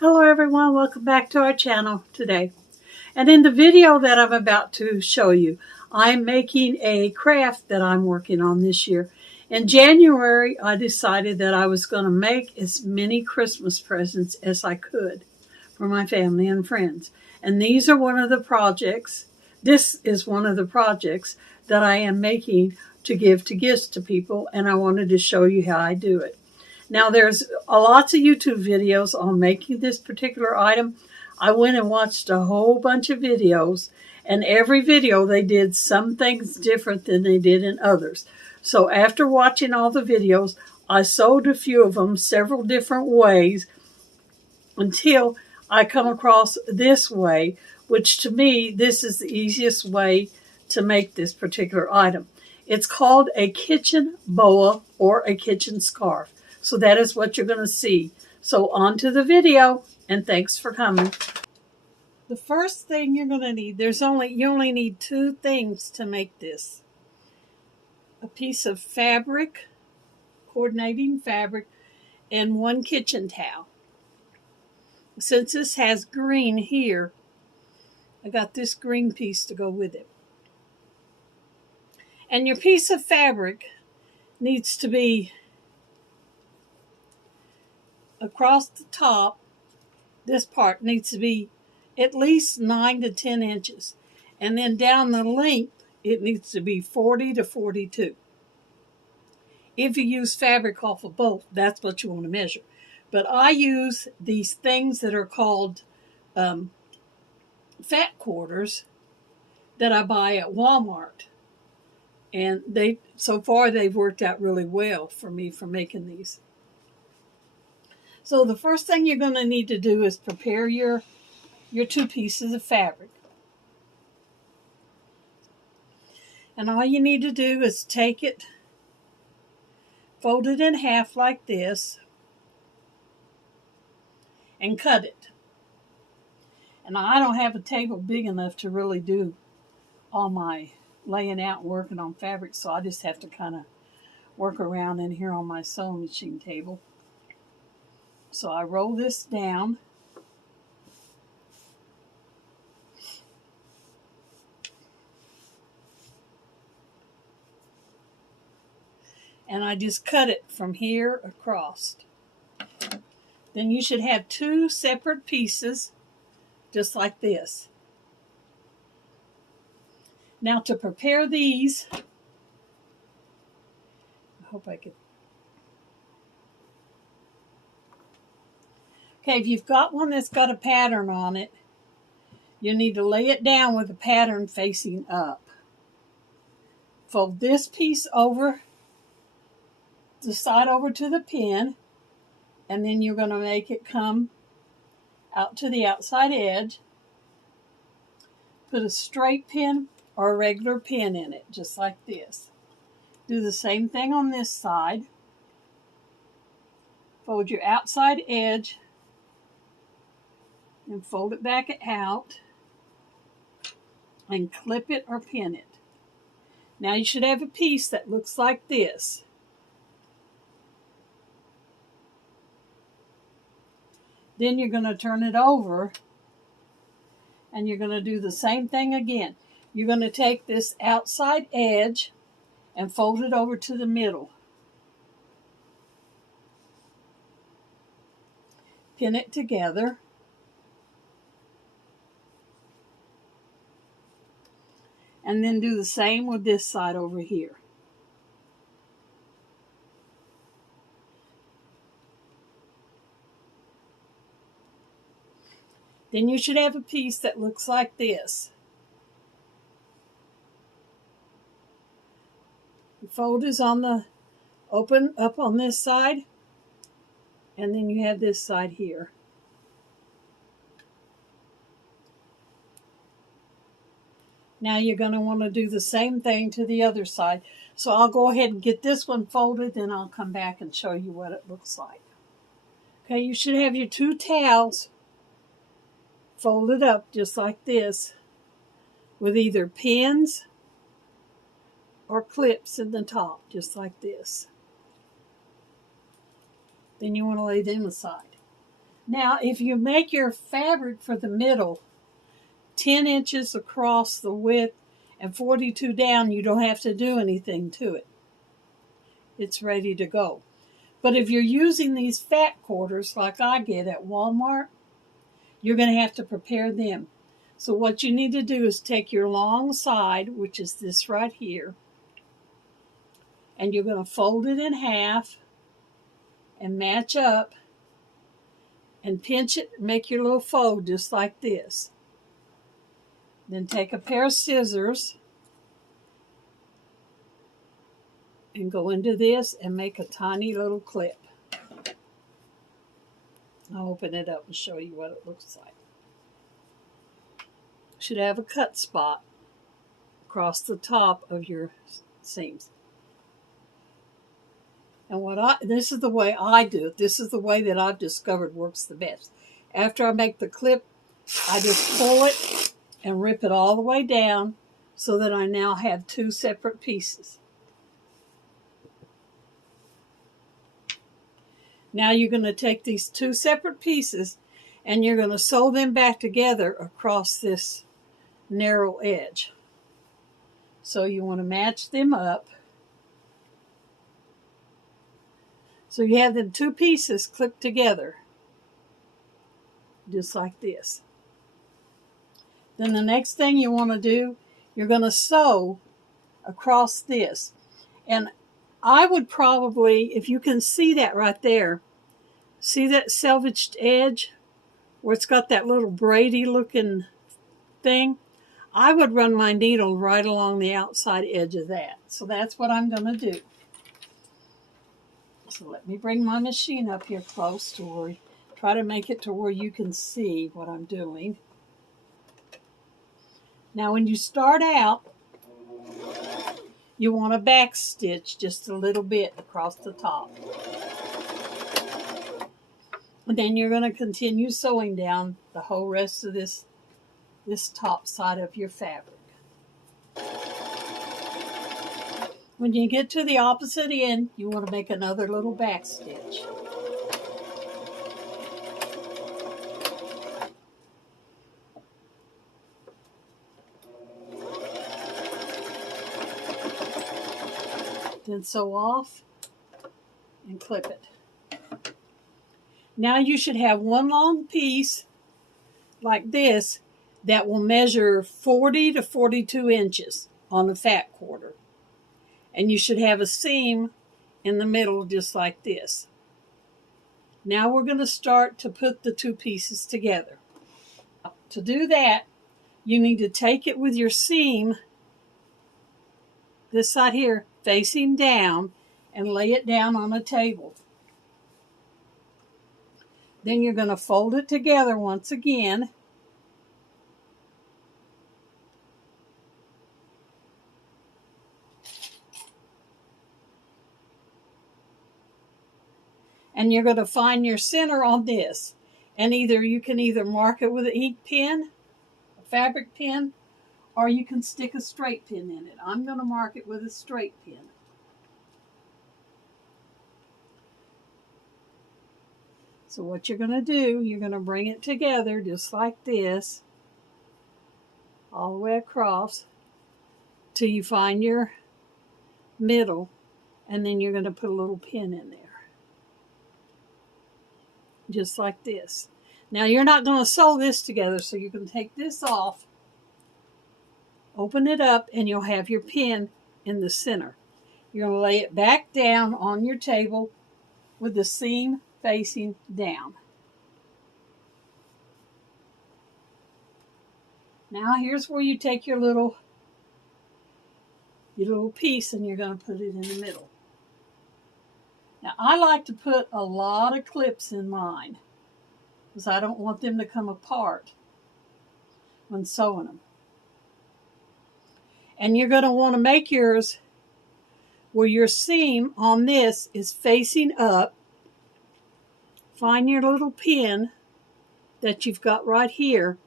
Hello everyone, welcome back to our channel today. And in the video that I'm about to show you, I'm making a craft that I'm working on this year. In January, I decided that I was going to make as many Christmas presents as I could for my family and friends. And these are one of the projects, this is one of the projects that I am making to give to gifts to people, and I wanted to show you how I do it. Now, there's lots of YouTube videos on making this particular item. I went and watched a whole bunch of videos, and every video they did some things different than they did in others. So after watching all the videos, I sewed a few of them several different ways until I come across this way, which to me, this is the easiest way to make this particular item. It's called a kitchen boa or a kitchen scarf. So that is what you're going to see. So on to the video, and thanks for coming. The first thing you're going to need, you only need two things to make this. A piece of fabric, coordinating fabric, and one kitchen towel. Since this has green here, I got this green piece to go with it. And your piece of fabric needs to be across the top. This part needs to be at least 9 to 10 inches. And then down the length, it needs to be 40 to 42. If you use fabric off of both, that's what you want to measure. But I use these things that are called fat quarters that I buy at Walmart. And so far they've worked out really well for me for making these. So the first thing you're going to need to do is prepare your two pieces of fabric. And all you need to do is take it, fold it in half like this, and cut it. And I don't have a table big enough to really do all my laying out and working on fabric, so I just have to kind of work around in here on my sewing machine table. So I roll this down. And I just cut it from here across. Then you should have two separate pieces, just like this. Now to prepare these, I hope I could. Okay, if you've got one that's got a pattern on it, you need to lay it down with the pattern facing up. Fold this piece over, the side over to the pin, and then you're going to make it come out to the outside edge. Put a straight pin or a regular pin in it, just like this. Do the same thing on this side. Fold your outside edge and fold it back out and clip it or pin it. Now you should have a piece that looks like this. Then you're going to turn it over and you're going to do the same thing again. You're going to take this outside edge and fold it over to the middle. Pin it together. And then do the same with this side over here. Then you should have a piece that looks like this. The fold is on the open up on this side, and then you have this side here. Now you're going to want to do the same thing to the other side. So I'll go ahead and get this one folded, then I'll come back and show you what it looks like. Okay, you should have your two towels folded up just like this with either pins or clips in the top, just like this. Then you want to lay them aside. Now, if you make your fabric for the middle 10 inches across the width and 42 down, you don't have to do anything to it. It's ready to go. But if you're using these fat quarters like I get at Walmart, you're going to have to prepare them. So what you need to do is take your long side, which is this right here, and you're going to fold it in half and match up and pinch it, make your little fold just like this. Then take a pair of scissors and go into this and make a tiny little clip. I'll open it up and show you what it looks like. Should have a cut spot across the top of your seams. And this is the way I do it. This is the way that I've discovered works the best. After I make the clip, I just pull it and rip it all the way down so that I now have two separate pieces. Now you're going to take these two separate pieces and you're going to sew them back together across this narrow edge. So you want to match them up. So you have them two pieces clipped together, just like this. Then the next thing you want to do, you're going to sew across this. And I would probably, if you can see that right there, see that selvaged edge where it's got that little braidy looking thing? I would run my needle right along the outside edge of that. So that's what I'm going to do. So let me bring my machine up here close to where, try to make it to where you can see what I'm doing. Now when you start out, you want to back stitch just a little bit across the top. And then you're going to continue sewing down the whole rest of this top side of your fabric. When you get to the opposite end, you want to make another little back stitch. Then sew off and clip it. Now you should have one long piece like this that will measure 40 to 42 inches on the fat quarter. And you should have a seam in the middle just like this. Now we're going to start to put the two pieces together. To do that, you need to take it with your seam, this side here, facing down, and lay it down on a table. Then you're going to fold it together once again. And you're going to find your center on this. And you can either mark it with an ink pen, a fabric pen, or you can stick a straight pin in it. I'm going to mark it with a straight pin. So what you're going to do, you're going to bring it together just like this, all the way across, till you find your middle, and then you're going to put a little pin in there. Just like this. Now you're not going to sew this together, so you can take this off, open it up, and you'll have your pin in the center. You're going to lay it back down on your table with the seam facing down. Now here's where you take your little piece and you're going to put it in the middle. Now I like to put a lot of clips in mine because I don't want them to come apart when sewing them. And you're going to want to make yours where your seam on this is facing up. Find your little pin that you've got right here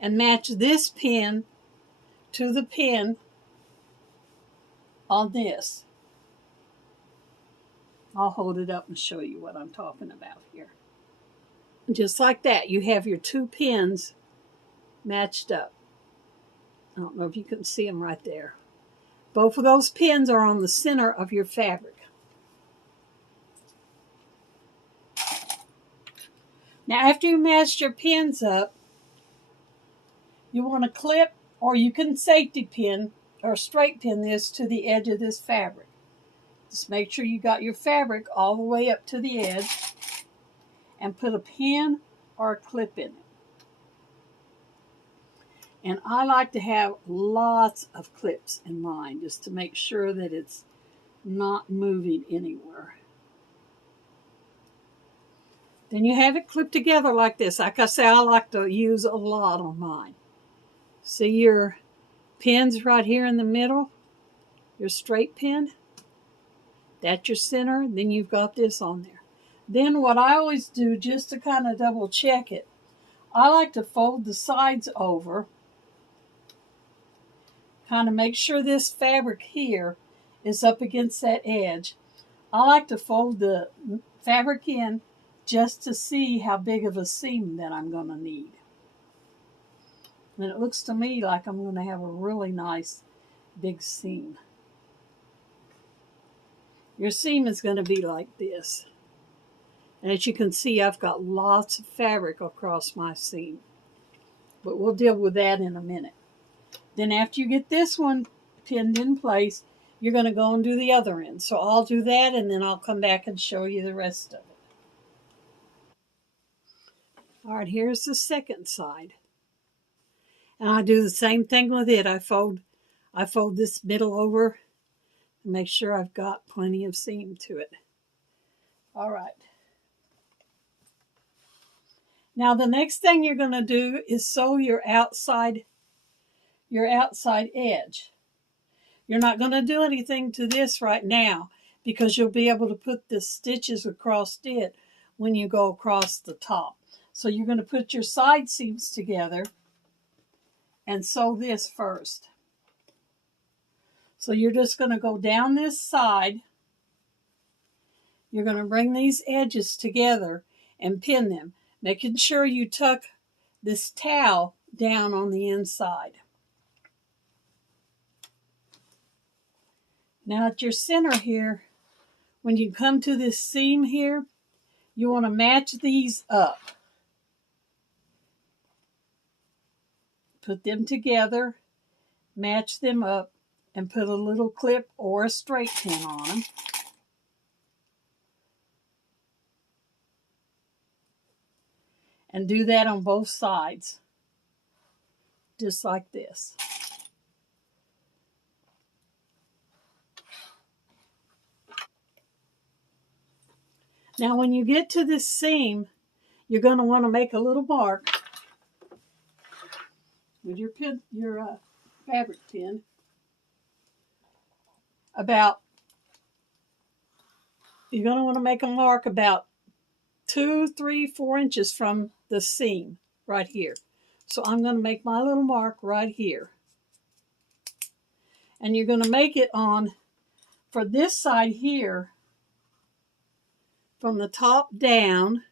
and match this pin to the pin on this. I'll hold it up and show you what I'm talking about here. Just like that, you have your two pins matched up. I don't know if you can see them right there. Both of those pins are on the center of your fabric. Now after you matched your pins up, you want to clip, or you can safety pin or straight pin this to the edge of this fabric. Just make sure you got your fabric all the way up to the edge and put a pin or a clip in it. And I like to have lots of clips in mine just to make sure that it's not moving anywhere. Then you have it clipped together like this. Like I say, I like to use a lot on mine. See your pins right here in the middle? Your straight pin? That's your center. Then you've got this on there. Then what I always do, just to kind of double check it, I like to fold the sides over. Kind of make sure this fabric here is up against that edge. I like to fold the fabric in just to see how big of a seam that I'm going to need. And it looks to me like I'm going to have a really nice big seam. Your seam is going to be like this. And as you can see, I've got lots of fabric across my seam. But we'll deal with that in a minute. Then after you get this one pinned in place, you're going to go and do the other end. So I'll do that, and then I'll come back and show you the rest of it. All right, here's the second side. And I do the same thing with it. I fold this middle over and make sure I've got plenty of seam to it. All right. Now the next thing you're going to do is sew your outside edge. You're not going to do anything to this right now because you'll be able to put the stitches across it when you go across the top. So you're going to put your side seams together and sew this first. So you're just going to go down this side. You're going to bring these edges together and pin them, making sure you tuck this towel down on the inside. Now at your center here, when you come to this seam here, you want to match these up. Put them together, match them up, and put a little clip or a straight pin on them. And do that on both sides, just like this. Now when you get to this seam, you're going to want to make a little mark with your fabric pin you're going to want to make a mark about 2, 3, 4 inches from the seam right here. So I'm going to make my little mark right here. And you're going to make it on, for this side here, from the top down,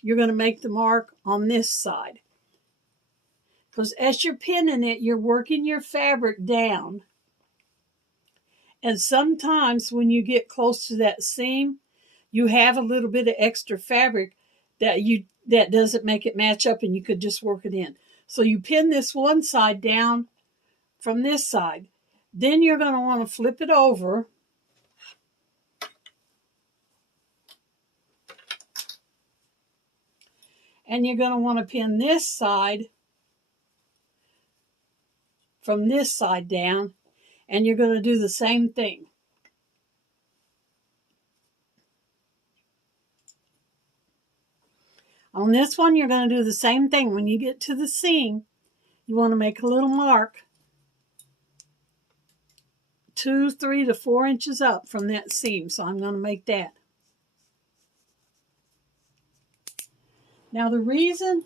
you're going to make the mark on this side. Because as you're pinning it, you're working your fabric down. And sometimes when you get close to that seam, you have a little bit of extra fabric that doesn't make it match up, and you could just work it in. So you pin this one side down from this side. Then you're going to want to flip it over. And you're going to want to pin this side from this side down. And you're going to do the same thing. On this one, you're going to do the same thing. When you get to the seam, you want to make a little mark 2, 3 to 4 inches up from that seam. So I'm going to make that. Now the reason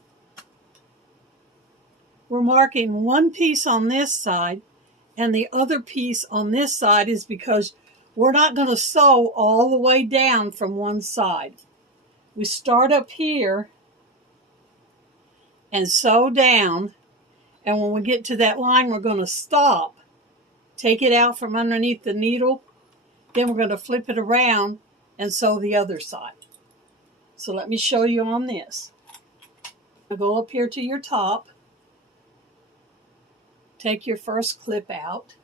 we're marking one piece on this side and the other piece on this side is because we're not going to sew all the way down from one side. We start up here and sew down. And when we get to that line, we're going to stop, take it out from underneath the needle. Then we're going to flip it around and sew the other side. So let me show you on this. I'll go up here to your top. Take your first clip out.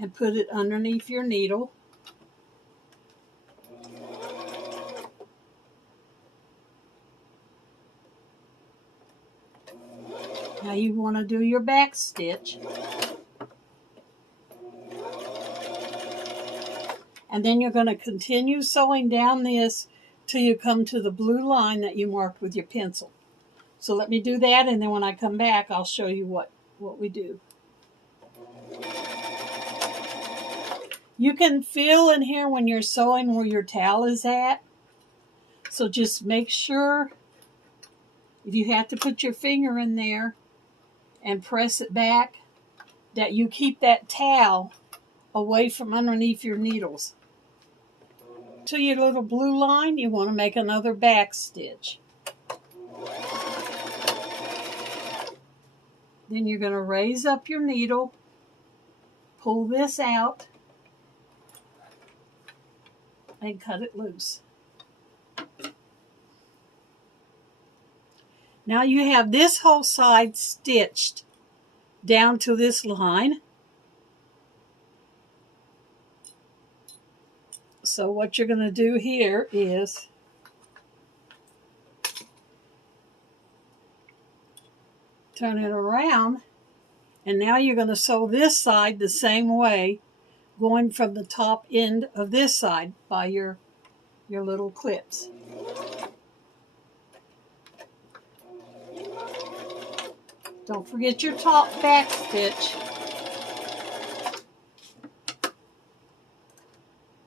And put it underneath your needle. Now you want to do your back stitch. And then you're going to continue sewing down this till you come to the blue line that you marked with your pencil. So let me do that, and then when I come back, I'll show you what we do. You can feel in here when you're sewing where your towel is at. So just make sure, if you have to put your finger in there and press it back, that you keep that towel away from underneath your needles. To your little blue line, you want to make another back stitch. Then you're going to raise up your needle, pull this out, and cut it loose. Now you have this whole side stitched down to this line. So what you're going to do here is turn it around, and now you're going to sew this side the same way, going from the top end of this side by your little clips. Don't forget your top back stitch.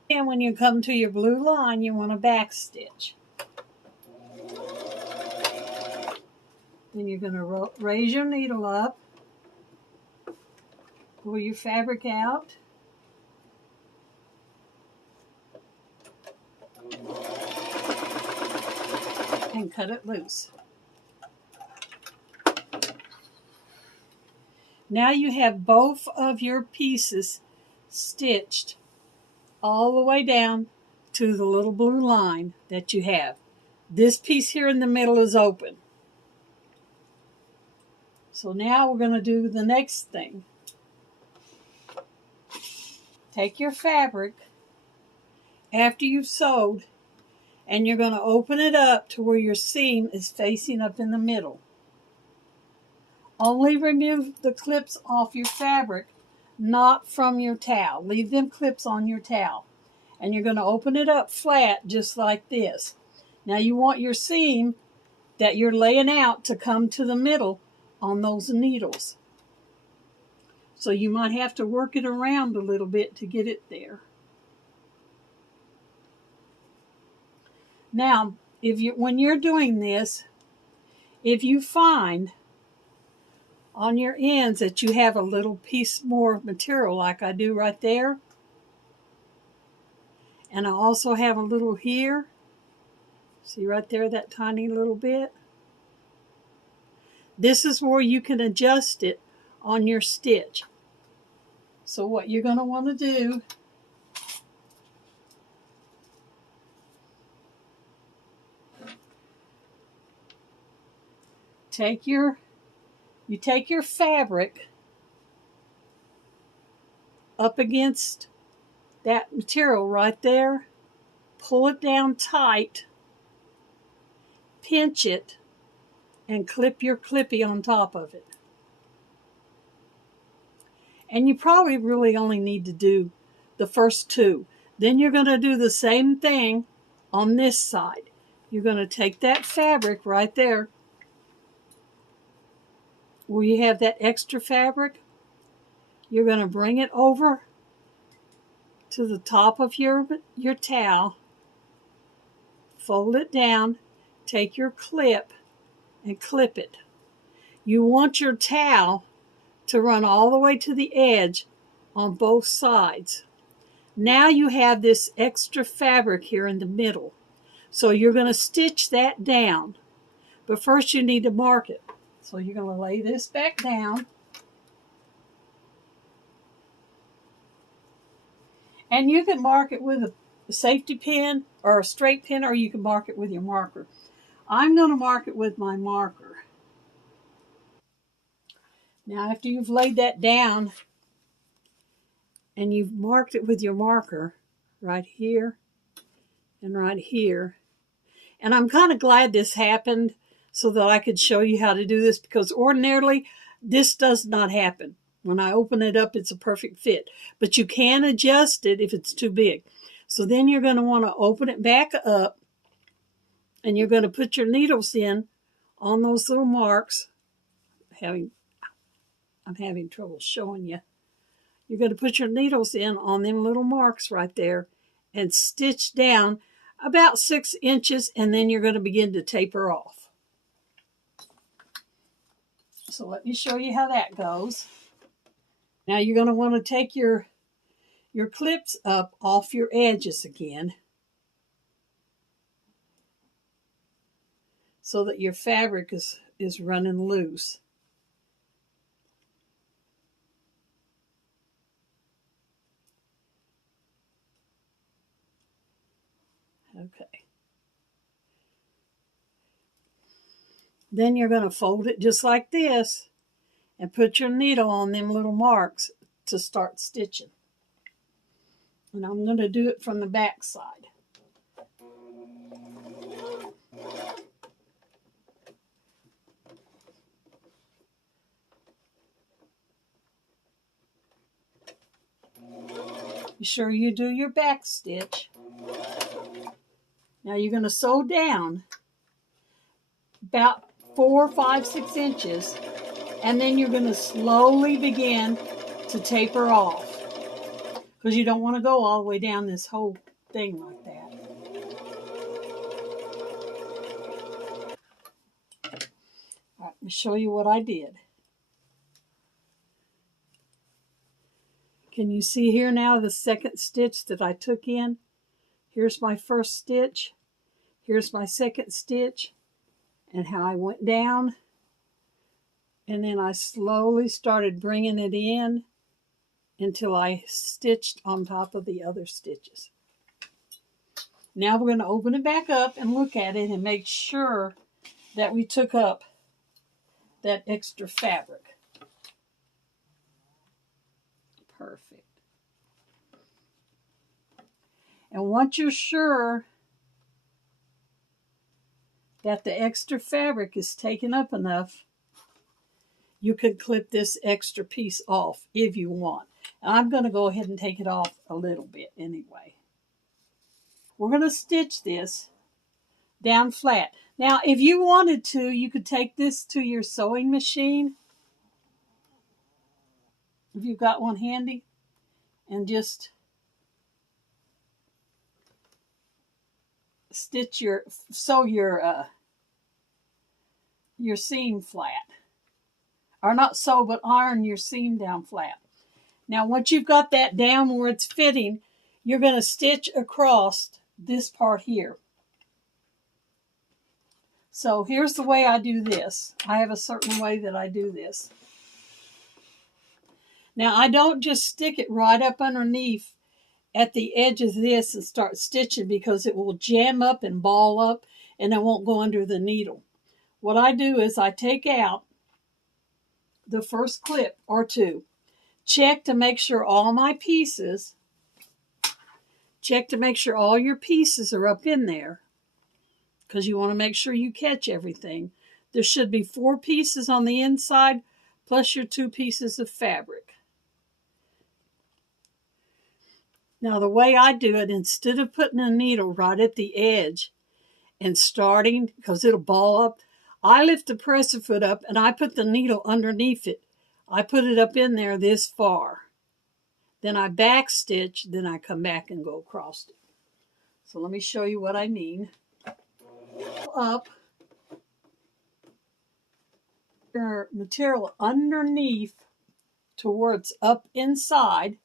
And when you come to your blue line, you want to back stitch. Then you're going to raise your needle up, pull your fabric out, and cut it loose. Now you have both of your pieces stitched all the way down to the little blue line that you have. This piece here in the middle is open. So now we're going to do the next thing. Take your fabric after you've sewed, and you're going to open it up to where your seam is facing up in the middle. Only remove the clips off your fabric, not from your towel. Leave them clips on your towel. And you're going to open it up flat just like this. Now you want your seam that you're laying out to come to the middle on those needles. So you might have to work it around a little bit to get it there. Now, when you're doing this, if you find on your ends that you have a little piece more material, like I do right there, and I also have a little here, see right there, that tiny little bit, this is where you can adjust it on your stitch. So what you're going to want to do, you take your fabric up against that material right there, pull it down tight, pinch it, and clip your clippy on top of it. And you probably really only need to do the first two. Then you're going to do the same thing on this side. You're going to take that fabric right there, where you have that extra fabric. You're going to bring it over to the top of your towel, fold it down, take your clip, and clip it. You want your towel to run all the way to the edge on both sides. Now you have this extra fabric here in the middle. So you're going to stitch that down. But first you need to mark it. So you're going to lay this back down. And you can mark it with a safety pin or a straight pin, or you can mark it with your marker. I'm going to mark it with my marker. Now after you've laid that down and you've marked it with your marker right here and right here, and I'm kind of glad this happened so that I could show you how to do this, because ordinarily this does not happen. When I open it up, it's a perfect fit. But you can adjust it if it's too big. So then you're going to want to open it back up, and you're going to put your needles in on those little marks. I'm having trouble showing you. You're going to put your needles in on them little marks right there and stitch down about 6 inches, and then you're going to begin to taper off. So let me show you how that goes. Now you're going to want to take your clips up off your edges again so that your fabric is running loose. Okay. Then you're going to fold it just like this and put your needle on them little marks to start stitching. And I'm going to do it from the back side. Be sure you do your back stitch. Now you're going to sew down about 4, 5, 6 inches, and then you're going to slowly begin to taper off, because you don't want to go all the way down this whole thing like that. All right, let me show you what I did. Can you see here now the second stitch that I took in? Here's my first stitch. Here's my second stitch, and how I went down. And then I slowly started bringing it in until I stitched on top of the other stitches. Now we're going to open it back up and look at it and make sure that we took up that extra fabric. Perfect. And once you're sure that the extra fabric is taken up enough, you could clip this extra piece off if you want. And I'm going to go ahead and take it off a little bit anyway. We're going to stitch this down flat. Now, if you wanted to, you could take this to your sewing machine, if you've got one handy, and just sew your seam flat. Or not sew, but iron your seam down flat. Now, once you've got that down where it's fitting, you're going to stitch across this part here. So here's the way I do this. I have a certain way that I do this. Now, I don't just stick it right up underneath at the edge of this and start stitching, because it will jam up and ball up and it won't go under the needle. What I do is I take out the first clip or two, check to make sure all my pieces, check to make sure all your pieces are up in there, because you want to make sure you catch everything. There should be 4 pieces on the inside plus your 2 pieces of fabric. Now the way I do it, instead of putting a needle right at the edge and starting, because it'll ball up, I lift the presser foot up and I put the needle underneath it. I put it up in there this far. Then I back stitch, then I come back and go across it. So let me show you what I mean. Up your material underneath towards up inside.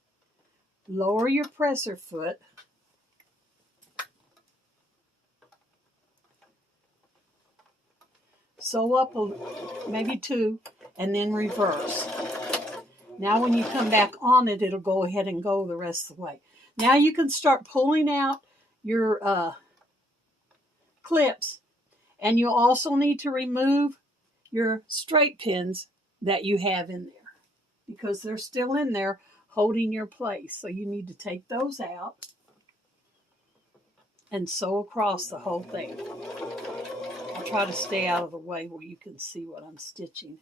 lower your presser foot. Sew up maybe 2, and then reverse. Now when you come back on it, it'll go ahead and go the rest of the way. Now you can start pulling out your clips, and you'll also need to remove your straight pins that you have in there because they're still in there holding your place. So you need to take those out and sew across the whole thing. I'll try to stay out of the way where you can see what I'm stitching.